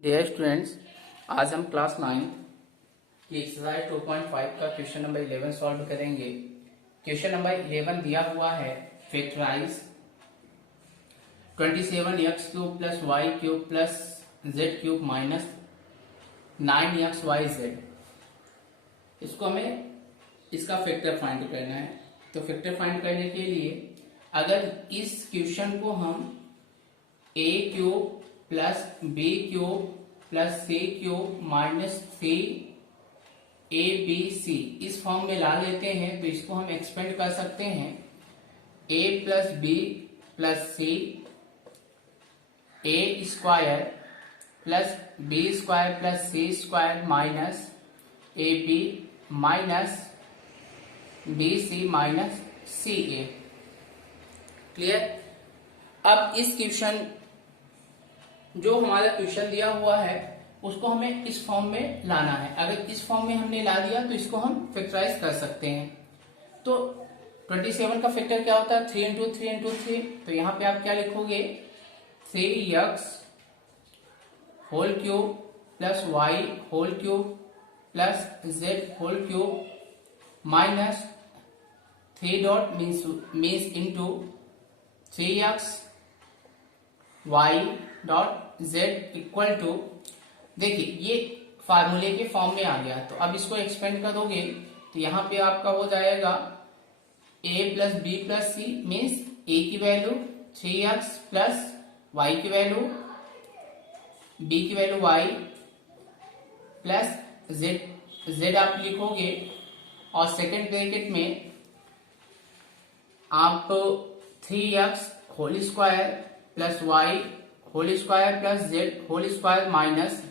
Dear students, आज हम class 9 की एक्सरसाइज 2.5 का क्वेश्चन नंबर 11 सॉल्व करेंगे। क्वेश्चन नंबर 11 दिया हुआ है factorise 27x³ plus y³ plus z³ minus 9xyz। इसको हमें इसका फैक्टर फाइंड करना है। तो फैक्टर फाइंड करने के लिए अगर इस क्वेश्चन को हम a³ plus b³ plus c³ minus 3abc इस फॉर्म में ला लेते हैं तो इसको हम एक्सपेंड कर सकते हैं a plus b plus c a square plus b square plus c square minus a b minus b c minus c a. Clear. अब इस क्वेश्चन जो हमारा क्वेश्चन दिया हुआ है उसको हमें इस फॉर्म में लाना है। अगर इस फॉर्म में हमने ला दिया तो इसको हम फैक्टराइज कर सकते हैं। तो 27 का फैक्टर क्या होता है? 3 इंटू 3 इंटू 3। तो यहाँ पे आप क्या लिखोगे? 3x whole cube plus y whole cube plus z whole cube minus 3 dot means into 3x y dot z equal to, देखिए ये फार्मूले के फॉर्म में आ गया। तो अब इसको एक्सपेंड करोगे तो यहाँ पे आपका हो जाएगा a plus b plus c means a की वैल्यू 3x प्लस y की वैल्यू b की वैल्यू y प्लस z आप लिखोगे और सेकेंड ब्रैकेट में आप 3x whole square plus y whole square plus z whole square minus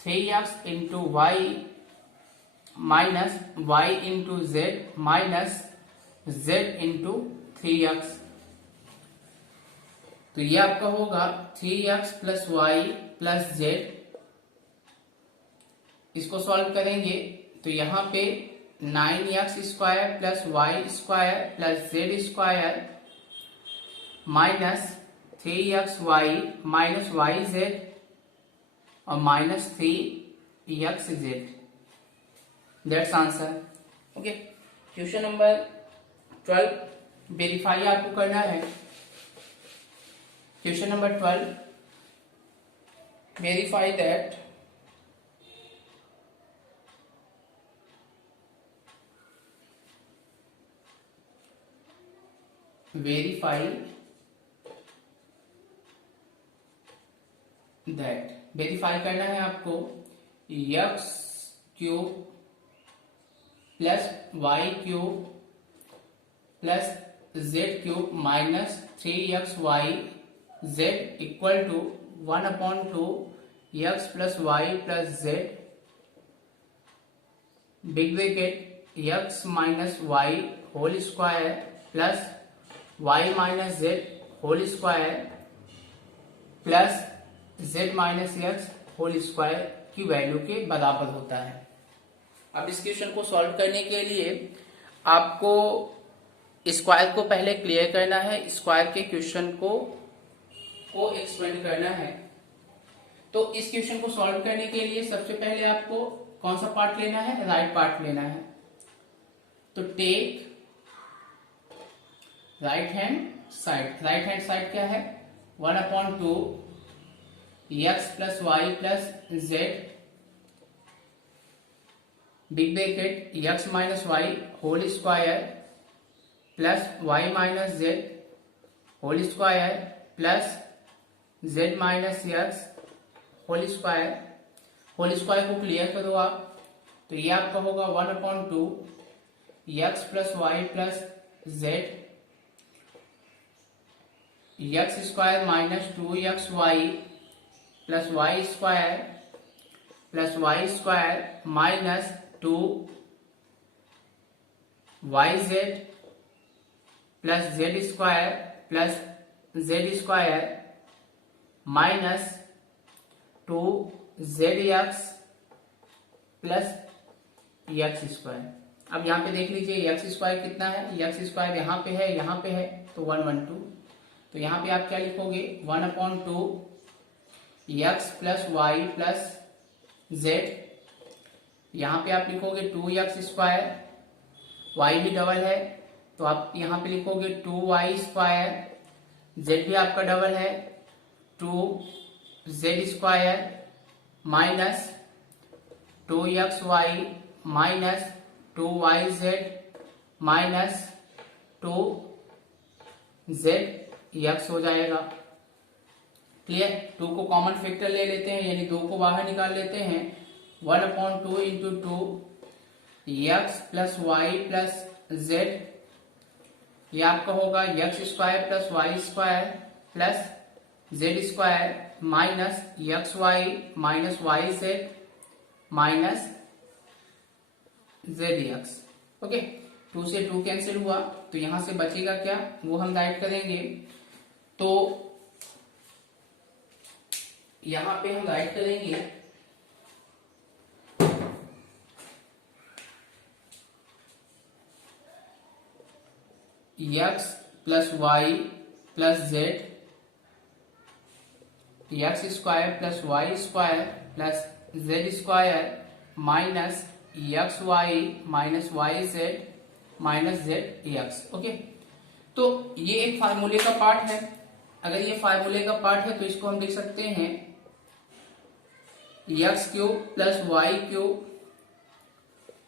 3x into y minus y into z minus z into 3x। तो ये आपका होगा 3x plus y plus z। इसको सॉल्व करेंगे तो यहाँ पे 9x square plus y square plus z square minus 3xy minus yz और minus 3xz। That's answer. Okay. Question number 12 verify आपको करना है। Question number 12 verify that verify करना है आपको x³ plus y³ plus z³ minus 3xyz equal to 1/2 x plus y plus z big bracket x minus y whole square plus y minus z whole square plus z minus x whole square की value के बराबर होता है। अब इस question को solve करने के लिए आपको स्क्वायर को पहले क्लियर करना है, स्क्वायर के क्वेश्चन को एक्सपेंड करना है। तो इस क्वेश्चन को सॉल्व करने के लिए सबसे पहले आपको कौन सा पार्ट लेना है? राइट पार्ट लेना है। तो take right hand side. Right hand side क्या है? 1/2 x plus y plus z big bracket x minus y whole square plus y minus z whole square plus z minus x whole square. Whole square को clear करो आप तो ये आपका होगा 1/2 x plus y plus z x square minus 2xy plus y square minus 2yz plus z square plus z square minus 2zx plus x square. अब यहाँ पे देख लीजिए x स्क्वायर कितना है? x स्क्वायर यहाँ पे है तो 112। तो यहाँ पे आप क्या लिखोगे? 1/2 x plus y plus z, यहाँ पे आप लिखोगे 2x², y भी डबल है तो आप यहाँ पे लिखोगे 2y², z भी आपका डबल है 2z² minus 2xy minus 2yz minus 2zx हो जाएगा। क्लियर। 2 को कॉमन फैक्टर ले लेते हैं, यानी 2 को बाहर निकाल लेते हैं। 1/2 into 2 x plus y plus z, ये आपका होगा x² plus y² plus z² minus xy minus yz minus zx। Okay, 2 से 2 कैंसिल हुआ तो यहां से बचेगा क्या, वो हम राइट करेंगे। तो यहां पे हम राइट करेंगे x plus y plus z, x² plus y² plus z² minus xy minus yz minus zx। Okay, तो ये एक फार्मूले का पार्ट है। अगर ये फार्मूले का पार्ट है तो इसको हम लिख सकते हैं x³ plus y³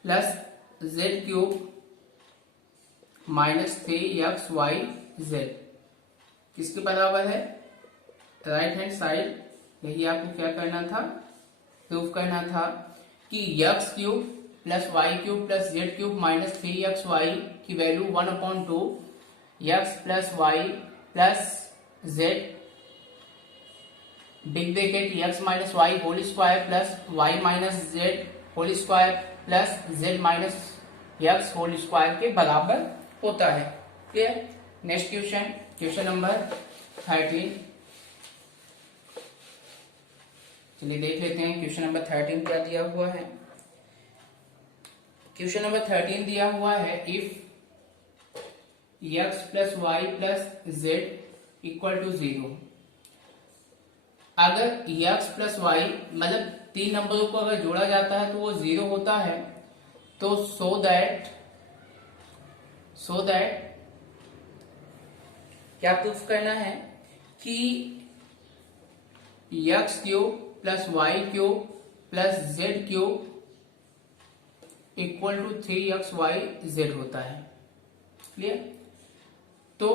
plus z³ minus 3xyz किसके बराबर है, राइट हैंड साइड। यही आपको क्या करना था, प्रूफ करना था कि x³ plus y³ plus z³ minus 3xy की value 1/2 x plus y plus z big bracket x minus y whole square plus y minus z whole square plus z minus x whole square के बराबर होता है। Clear. Next question, question number 13। चलिए देख लेते हैं question number 13 क्या दिया हुआ है। क्वेश्चन नंबर 13 दिया हुआ है if x plus y plus z equal to 0। अगर x प्लस वाई मतलब 3 नंबरों को अगर जोड़ा जाता है तो वो 0 होता है, तो सो दैट क्या प्रूफ करना है कि x³ plus y³ plus z³ equal to 3xyz होता है। क्लियर। तो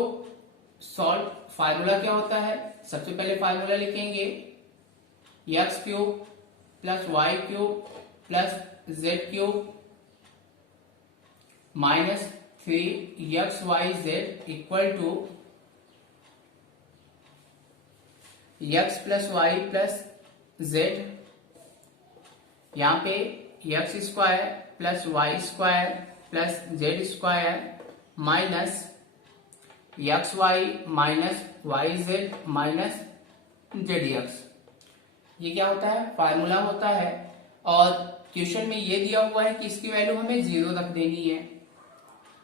सॉल्व फार्मूला क्या होता है, सबसे पहले फार्मूला लिखेंगे x³ plus y³ plus z³ minus 3xyz equal to x plus y plus z, यहाँ पे x² plus y² plus z² minus xy minus yz minus zx। ये क्या होता है, फार्मूला होता है। और क्वेश्चन में ये दिया हुआ है कि इसकी वैल्यू हमें 0 रख देनी है।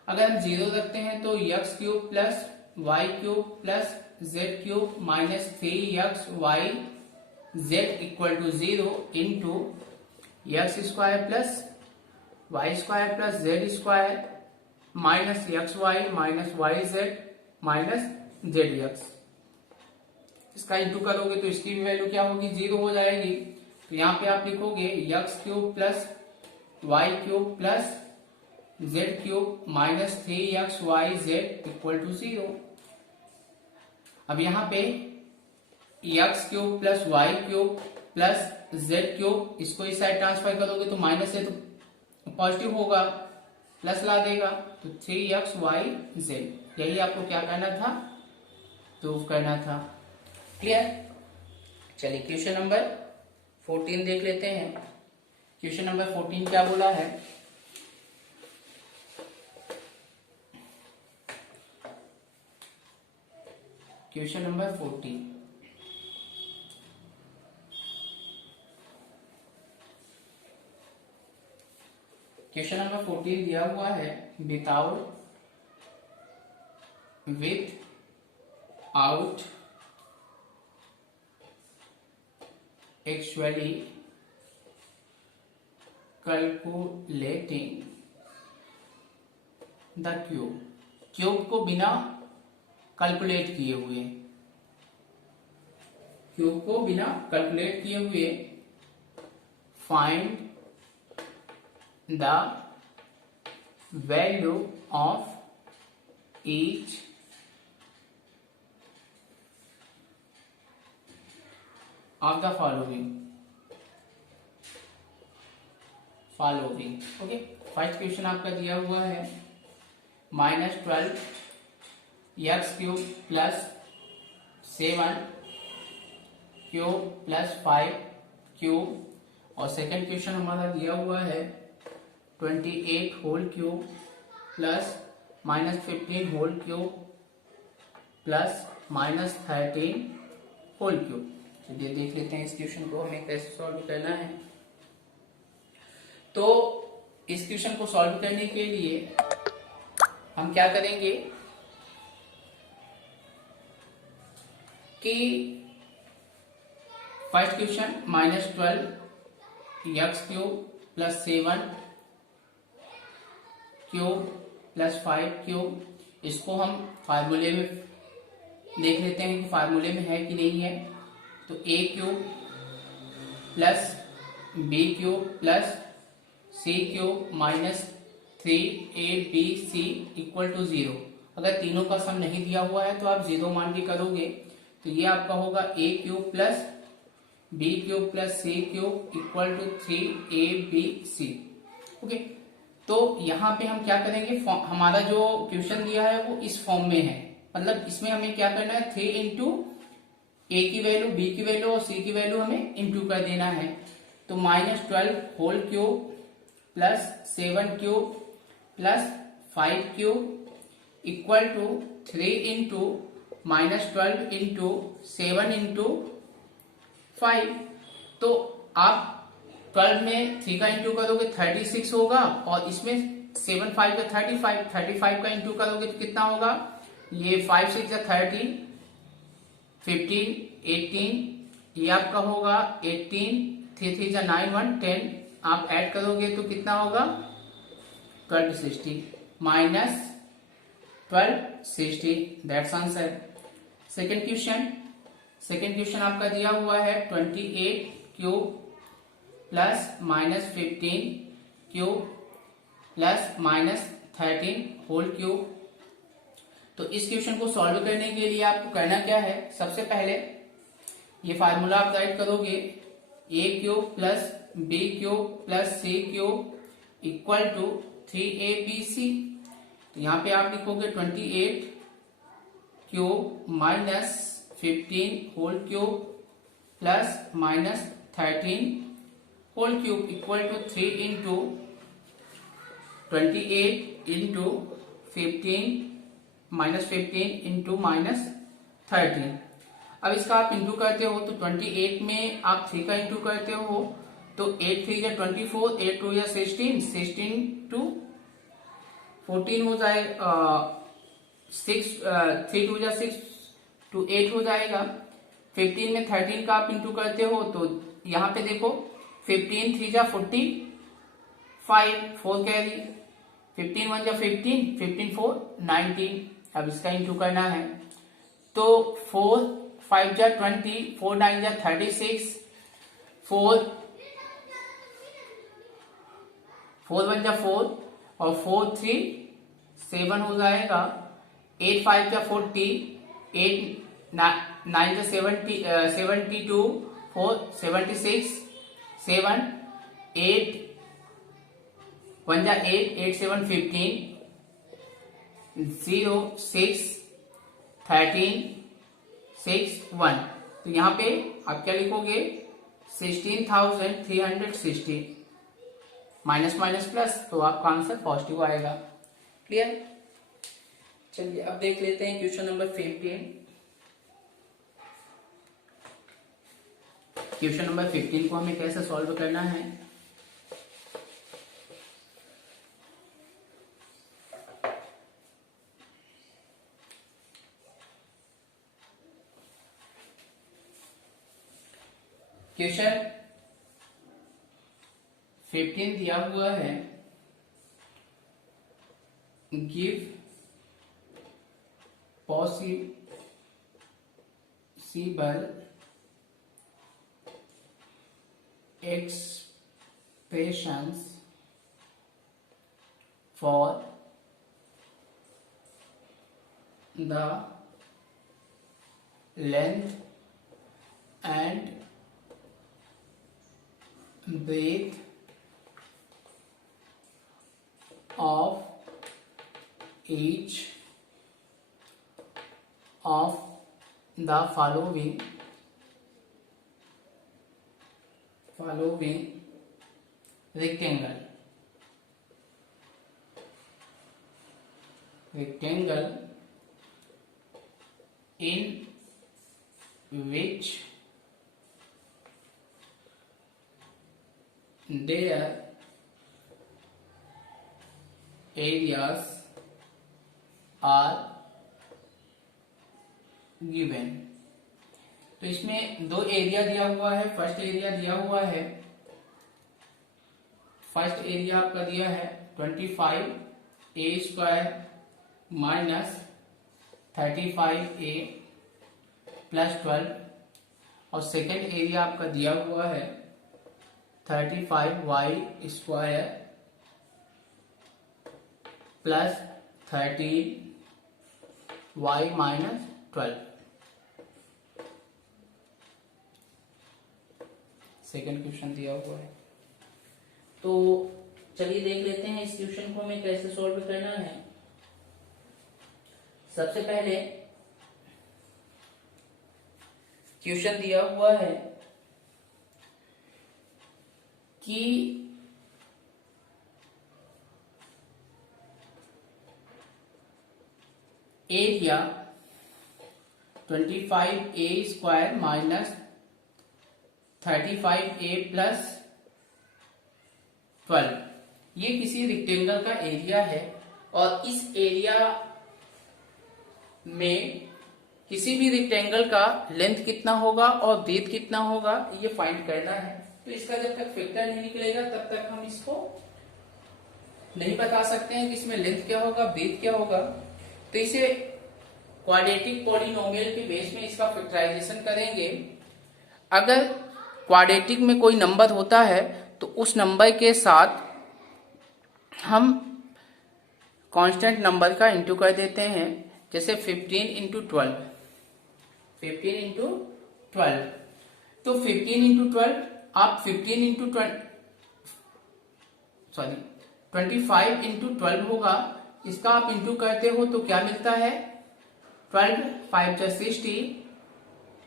अगर हम 0 रखते हैं तो x³ plus y³ plus z³ minus 3xyz equal to 0 into x² plus y² plus z² minus xy minus yz minus zx। इसका इंटू करोगे तो इसकी भी वैल्यू क्या होगी, 0 हो जाएगी। तो यहाँ पे आप लिखोगे x³ plus y³ plus z³ minus 3xyz equal to 0। अब यहाँ पे x³ plus y³ plus z³ इसको इस साइड ट्रांसफर करोगे तो माइनस है तो पॉजिटिव होगा, प्लस ला देगा तो 3xyz। यही आपको क्या करना था, प्रूफ करना था। क्लियर। चलिए क्वेश्चन नंबर 14 देख लेते हैं। क्वेश्चन नंबर 14 क्या बोला है, क्वेश्चन नंबर 14 क्वेश्चन नंबर 14 दिया हुआ है without with out actually calculating the cube, cube को बिना कैलकुलेट किए हुए, क्यूब को बिना कैलकुलेट किए हुए find the value of each of the following. Okay, first question आपका दिया हुआ है -12 x cube plus 7 cube plus 5 cube, और सेकंड क्वेश्चन हमारा दिया हुआ है 28 whole cube plus -15 whole cube plus -13 whole cube. चलिए देख लेते हैं इस क्वेश्चन को हमें कैसे सॉल्व करना है। तो इस क्वेश्चन को सॉल्व करने के लिए हम क्या करेंगे कि first question -12 x cube plus 7 cube plus 5 cube, इसको हम फार्मूले में देख लेते हैं कि फार्मूले में है कि नहीं है। तो A cube plus B cube plus C cube minus 3ab equal to 0। अगर तीनों का सम नहीं दिया हुआ है तो आप 0 मान के करोगे, तो ये आपका होगा A cube plus B cube plus C cube equal to 3abc। Okay, तो यहाँ पे हम क्या करेंगे, हमारा जो क्वेश्चन दिया है वो इस फॉर्म में है, मतलब इसमें हमें क्या करना है 3 इंटू ए की वैल्यू, बी की वैल्यू और सी की वैल्यू हमें इंटू कर देना है। तो -12 whole cube plus 7 cube plus 5 cube equal to 3 into -12 into 7 into 5। तो आप 12 में 3 का इंटू करोगे 36 होगा, और इसमें 7 5 का 35 का इंटू करोगे तो कितना होगा, ये 5 6 या 30 15 18, ये आपका होगा 18 3 3 जा 9 1 10, आप ऐड करोगे तो कितना होगा 12 60 minus 12 60, that's answer. Second question आपका दिया हुआ है 28 cube plus -15 cube plus -13 whole cube. तो इस क्वेश्चन को सॉल्व करने के लिए आपको करना क्या है, सबसे पहले ये फार्मूला आप राइट करोगे, A cube plus B cube plus C cube equal to 3abc। तो यहाँ पे आप लिखोगे 28 cube minus 15 whole cube plus -13 whole cube equal to 3 into 28 into 15 -15 into -13। अब इसका आप इंटू करते हो तो 28 में आप 3 का इंटू करते हो तो 8 3 या 24, 8 2 या 16, 16 टू 14 हो जाए, 6 3 2 या 6 टू 8 हो जाएगा। 15 में 13 का आप इंटू करते हो तो यहाँ पे देखो 15 3 जा 45, 4 कैरी, 15 1 जा 15, 15 4 19। अब इसका इंटू करना है तो 4 5 जा 20, 4 9 जा 36, 4 1 जा 4 और 4 3 7 हो जाएगा, 8 5 जा 40, 8 9 जा 70 72, 4 76, 7 8 1 जा 8, 8 7 15, 0 6 13 6 1। तो यहाँ पे आप क्या लिखोगे 16,360 माइनस माइनस प्लस, तो आपका आंसर पॉजिटिव आएगा। क्लियर? चलिए अब देख लेते हैं क्वेश्चन नंबर 15। क्वेश्चन नंबर 15 को हमें कैसे सॉल्व करना है। क्वेश्चन 15 दिया हुआ है, give possible expressions for the length and breadth of each of the following rectangle in which their areas are given। तो इसमें दो एरिया दिया हुआ है। फर्स्ट एरिया दिया हुआ है, फर्स्ट एरिया आपका दिया है 25a² माइनस 35a प्लस 12, और सेकेंड एरिया आपका दिया हुआ है 35y² plus 13y minus 12। Second question दिया हुआ है। तो चलिए देख लेते हैं इस क्वेश्चन को हमें कैसे सॉल्व करना है। सबसे पहले क्वेश्चन दिया हुआ है कि area 25a² minus 35a plus 12 ये किसी रेक्टेंगल का एरिया है, और इस एरिया में किसी भी रेक्टेंगल का लेंथ कितना होगा और ब्रेथ कितना होगा ये फाइंड करना है। तो इसका जब तक फैक्टर नहीं निकलेगा तब तक हम इसको नहीं बता सकते हैं कि इसमें लेंथ क्या होगा, ब्रेथ क्या होगा। तो इसे क्वाड्रेटिक पॉलिनोमियल के बेस में इसका फैक्टराइजेशन करेंगे। अगर क्वाड्रेटिक में कोई नंबर होता है तो उस नंबर के साथ हम कांस्टेंट नंबर का इंटू कर देते हैं। जैसे 15 इंटू 12, 15 इंटू 12, तो 15 इंटू 12 आप 15 इंटू 25 इंटू 12 होगा, इसका आप इंटू करते हो तो क्या मिलता है 12 5 60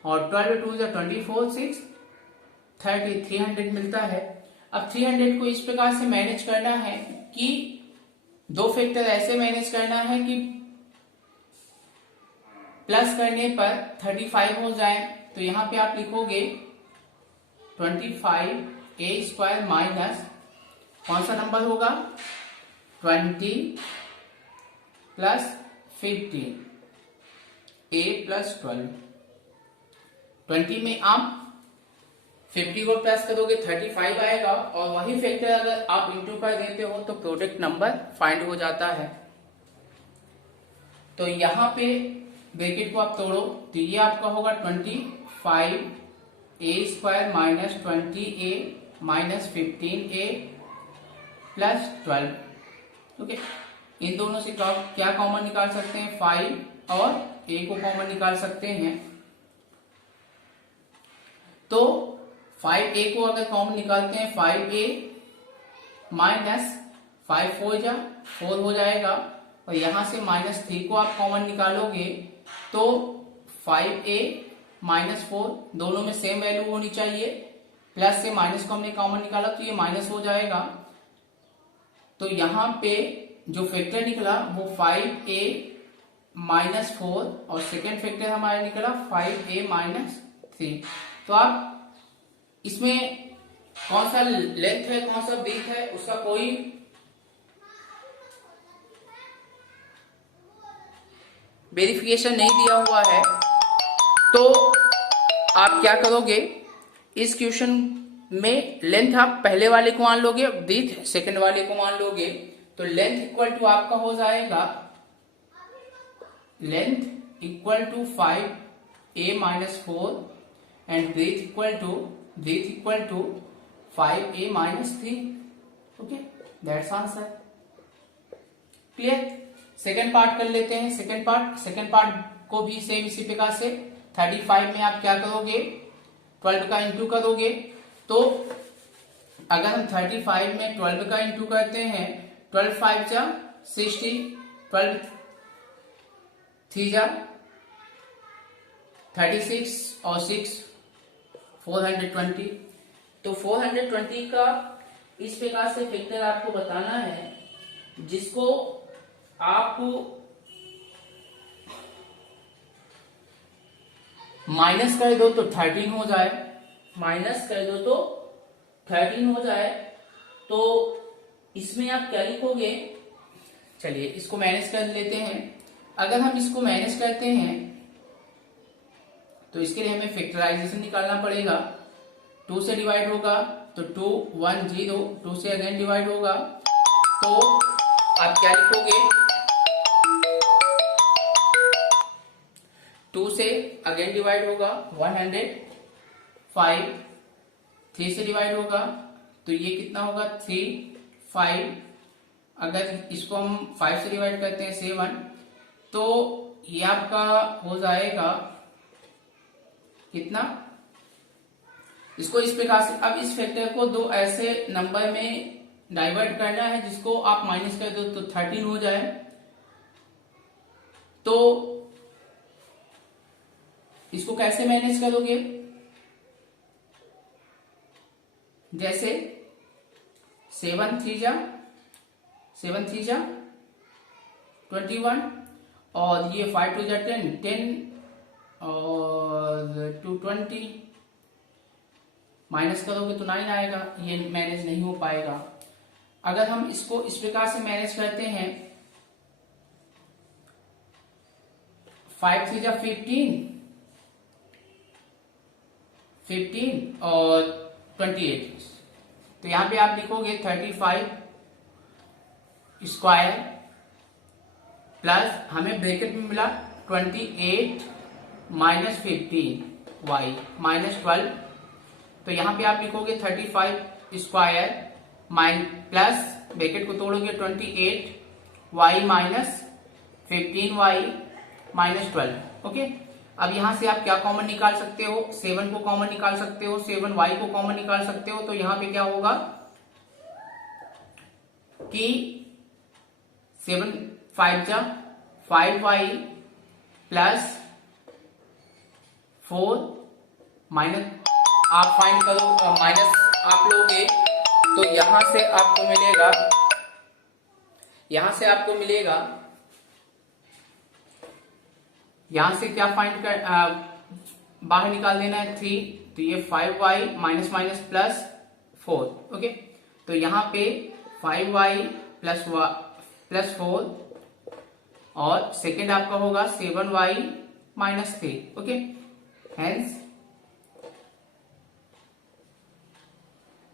और 12 2 24 6 30 300 मिलता है। अब 300 को इस प्रकार से मैनेज करना है कि दो फैक्टर ऐसे मैनेज करना है कि प्लस करने पर 35 हो जाए। तो यहां पे आप लिखोगे 25a² माइनस कौन सा नंबर होगा 20 प्लस 15 a प्लस 12। 20 में आप 50 को प्लस करोगे 35 आएगा, और वही फैक्टर अगर आप इंटू कर देते हो तो प्रोडक्ट नंबर फाइंड हो जाता है। तो यहां पे ब्रैकेट को आप तोड़ो तो ये आपका होगा 25a² minus 20a minus 15a plus 12। Okay, इन दोनों से क्या कॉमन निकाल सकते हैं 5 और a को कॉमन निकाल सकते हैं। तो 5a को अगर कॉमन निकालते हैं 5a माइनस 5 4 हो जाएगा, और यहां से -3 को आप कॉमन निकालोगे तो 5a माइनस 4 दोनों में सेम वैल्यू होनी चाहिए। प्लस से माइनस को हमने कॉमन निकाला तो ये माइनस हो जाएगा। तो यहां पे जो फैक्टर निकला वो 5a माइनस 4 और सेकेंड फैक्टर हमारा निकला 5a माइनस 3। तो आप इसमें कौन सा लेंथ है कौन सा ब्रेथ है उसका कोई वेरिफिकेशन नहीं दिया हुआ है। तो आप क्या करोगे इस क्वेश्चन में लेंथ आप पहले वाले को मान लोगे, ब्रीथ सेकंड वाले को मान लोगे, तो लेंथ इक्वल टू आपका हो जाएगा, length equal to 5a minus 4 and breadth equal to 5a minus 3। Okay, that's answer. Clear. Second part कर लेते हैं। सेकेंड पार्ट को भी सेम इसी प्रकार से 35 में आप क्या करोगे, 12 का इंटू करोगे। तो अगर हम 35 में 12 का इंटू करते हैं, 12 5 जा 60, 12 3 जा 36 और 6 420। तो 420 का इस प्रकार से फैक्टर आपको बताना है जिसको आपको माइनस कर दो तो 13 हो जाए, माइनस कर दो तो 13 हो जाए। तो इसमें आप क्या लिखोगे, चलिए इसको मैनेज कर लेते हैं। अगर हम इसको मैनेज करते हैं तो इसके लिए हमें फैक्टराइजेशन निकालना पड़ेगा। 2 से डिवाइड होगा तो 2 1 0, 2 से अगेन डिवाइड होगा तो आप क्या लिखोगे, 2 से अगेन डिवाइड होगा 105, 3 से डिवाइड होगा तो ये कितना होगा 3 5, अगर इसको हम 5 से डिवाइड करते हैं 7, तो ये आपका हो जाएगा कितना, इसको इस प्रकार से। अब इस फैक्टर को दो ऐसे नंबर में डाइवर्ट करना है जिसको आप माइनस कर दो तो 13 हो जाए। तो इसको कैसे मैनेज करोगे, जैसे 7 3 जा 21 और ये 5 2 जा 10 और 220 माइनस करोगे तो 9 आएगा, ये मैनेज नहीं हो पाएगा। अगर हम इसको इस प्रकार से मैनेज करते हैं, 5 3 जा 15 और 28, तो यहां पे आप लिखोगे 35 स्क्वायर प्लस हमें ब्रैकेट में मिला 28 माइनस 15 वाई माइनस 12, तो यहां पे आप लिखोगे 35 स्क्वायर प्लस ब्रैकेट को तोड़ोगे 28 y minus 15 y minus 12। Okay, अब यहां से आप क्या कॉमन निकाल सकते हो, 7 को कॉमन निकाल सकते हो, 7 वाई को कॉमन निकाल सकते हो। तो यहां पे क्या होगा कि 7 5 जा 5 वाई प्लस 4 माइनस आप फाइंड करो, माइनस आप लोगे तो यहां से आपको मिलेगा, यहां से क्या फाइंड कर बाहर निकाल देना है 3, तो ये 5y minus minus plus 4। Okay, तो यहां पे 5y प्लस 4 और सेकेंड आपका होगा 7y minus 3। Okay, hence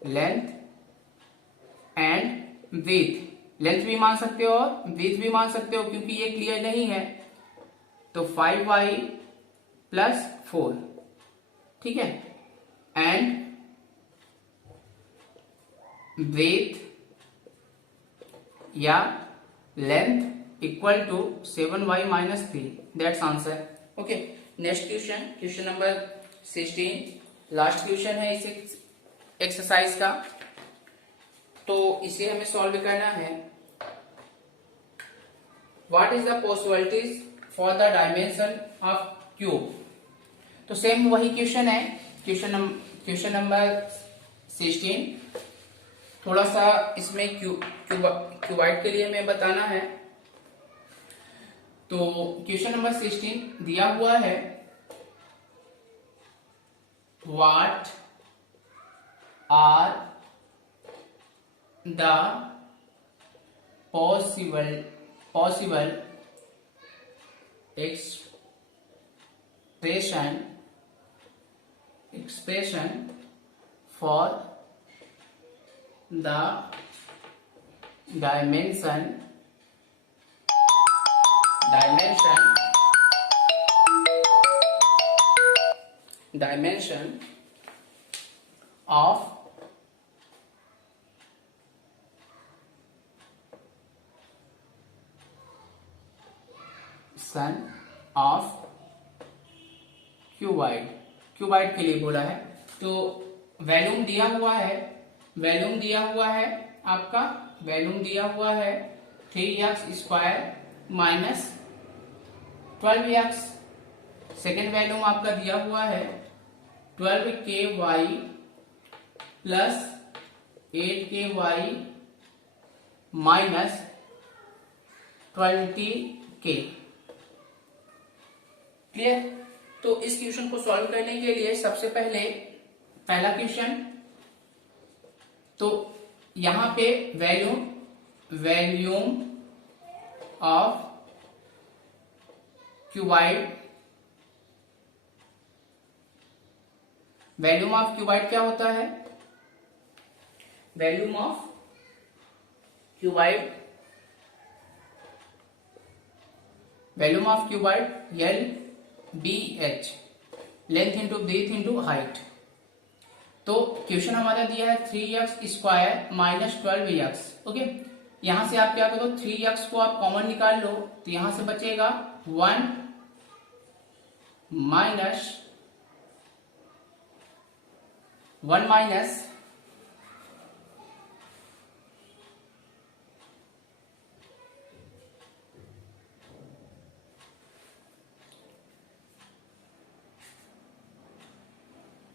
length and breadth, length भी मान सकते हो और ब्रीथ भी मान सकते हो क्योंकि ये क्लियर नहीं है। तो 5y प्लस 4, ठीक है, एंड ब्रीथ या length equal to 7y minus 3, that's answer. Okay, next question number 16, last question है इस एक्सरसाइज का, तो इसे हमें सॉल्व करना है। What is the possibilities for the dimension of cube. तो सेम वही क्वेश्चन है, क्वेश्चन नंबर 16, थोड़ा सा इसमें क्यूबाइड के लिए हमें बताना है। तो क्वेश्चन नंबर 16 दिया हुआ है, what are the possible expression for the dimension of सन ऑफ क्यूबाइड के लिए बोला है। तो वॉल्यूम दिया हुआ है आपका, वॉल्यूम दिया हुआ है 3x² minus 12x। Second volume आपका दिया हुआ है 12ky plus 8ky minus 20k। Clear? तो इस क्वेश्चन को सॉल्व करने के लिए सबसे पहले पहला क्वेश्चन, तो यहां पे volume of cuboid, volume of cuboid क्या होता है? Volume of cuboid LBH, length into breadth into height. तो क्वेश्चन हमारा दिया है 3x² माइनस 12x। ओके, यहां से आप क्या करो, 3x को आप कॉमन निकाल लो, तो यहां से बचेगा 1 माइनस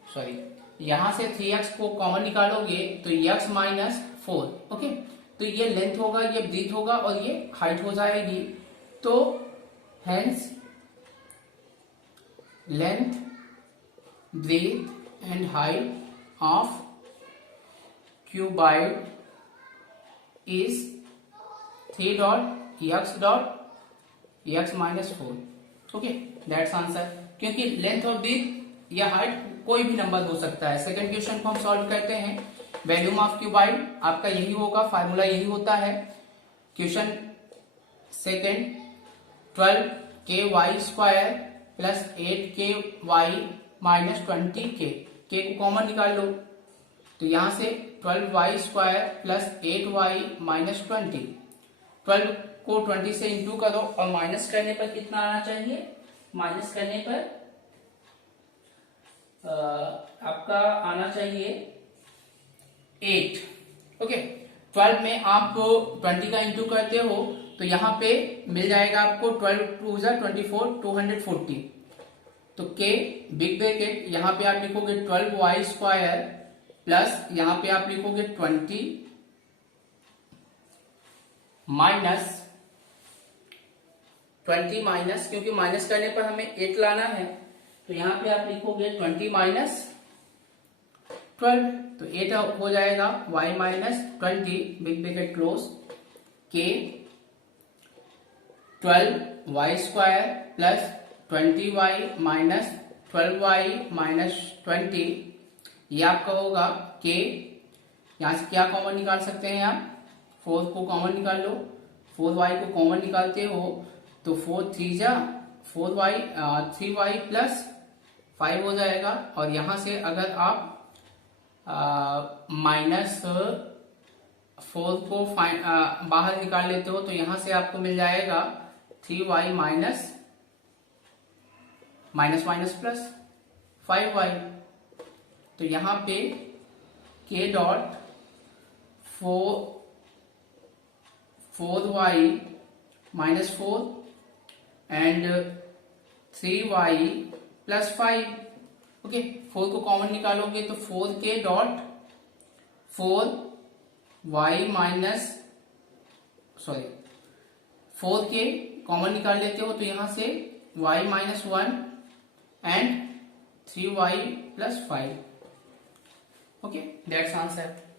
सॉरी, यहां से 3x को कॉमन निकालोगे तो x माइनस 4। ओके, तो ये लेंथ होगा, ये ब्रीथ होगा और ये हाइट हो जाएगी। तो hence length, breadth and height of cuboid is 3.x minus 4। Okay, that's answer. क्योंकि लेंथ और ब्रीथ या हाइट कोई भी नंबर हो सकता है। सेकंड क्वेश्चन को हम सॉल्व करते हैं। वॉल्यूम ऑफ क्यूबाइड आपका यही होगा, फार्मूला यही होता है। Question second, 12ky² plus 8ky minus 20k, के को कॉमन निकाल लो, तो यहां से 12y² प्लस 8y माइनस 20, 12 को 20 से इंटू करो और माइनस करने पर कितना आना चाहिए? माइनस करने पर आपका आना चाहिए 8। ओके, 12 में आप 20 का इंटू करते हो तो यहां पे मिल जाएगा आपको 12 2 24, 240। तो k बिग ब्रैकेट, यहां पे आप लिखोगे 12y² प्लस यहां पे आप लिखोगे 20 माइनस क्योंकि माइनस करने पर हमें 8 लाना है, तो यहां पे आप लिखोगे 20 माइनस 12, तो 8 हो जाएगा y minus 20 big bracket close, k 12y² plus 20y minus 12y minus 20, ये आपका होगा k। यहां से क्या कॉमन निकाल सकते हैं आप? 4 को कॉमन निकाल लो, 4y को कॉमन निकालते हो तो 4 3 4y 3y प्लस 5 हो जाएगा। और यहां से अगर आप माइनस 4 को बाहर निकाल लेते हो तो यहां से आपको मिल जाएगा 3y माइनस प्लस 5y। तो यहां पे k dot 4y minus 4 and 3y plus 5। Okay, 4 को कॉमन निकालोगे तो 4k dot 4y minus 4k common निकाल लेते हो तो यहां से y minus 1 and 3y plus 5। Okay, that's answer.